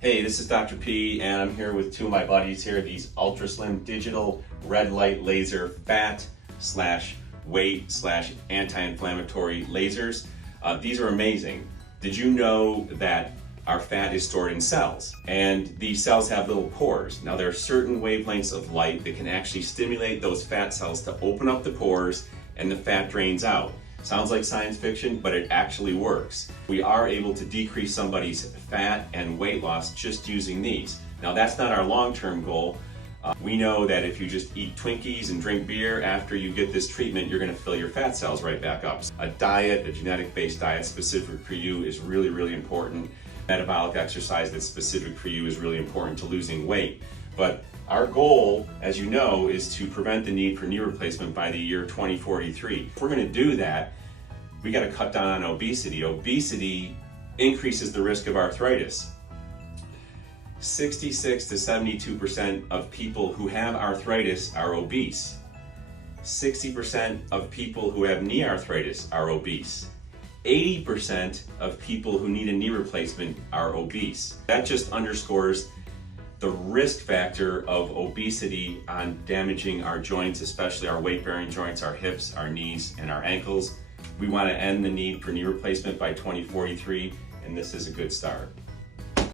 Hey, this is Dr. P, and I'm here with two of my buddies here, these ultra slim digital red light laser fat slash weight slash anti-inflammatory lasers. These are amazing. Did you know that our fat is stored in cells, and these cells have little pores? Now there are certain wavelengths of light that can actually stimulate those fat cells to open up the pores and the fat drains out. Sounds like science fiction, but it actually works. We are able to decrease somebody's fat and weight loss just using these. Now that's not our long-term goal. We know that if you just eat Twinkies and drink beer after you get this treatment, you're gonna fill your fat cells right back up. A diet, a genetic-based diet specific for you is really, really important. Metabolic exercise that's specific for you is really important to losing weight. But our goal, as you know, is to prevent the need for knee replacement by the year 2043. If we're gonna do that, we gotta cut down on obesity. Obesity increases the risk of arthritis. 66 to 72% of people who have arthritis are obese. 60% of people who have knee arthritis are obese. 80% of people who need a knee replacement are obese. That just underscores the risk factor of obesity on damaging our joints, especially our weight-bearing joints, our hips, our knees, and our ankles. We want to end the need for knee replacement by 2043, and this is a good start.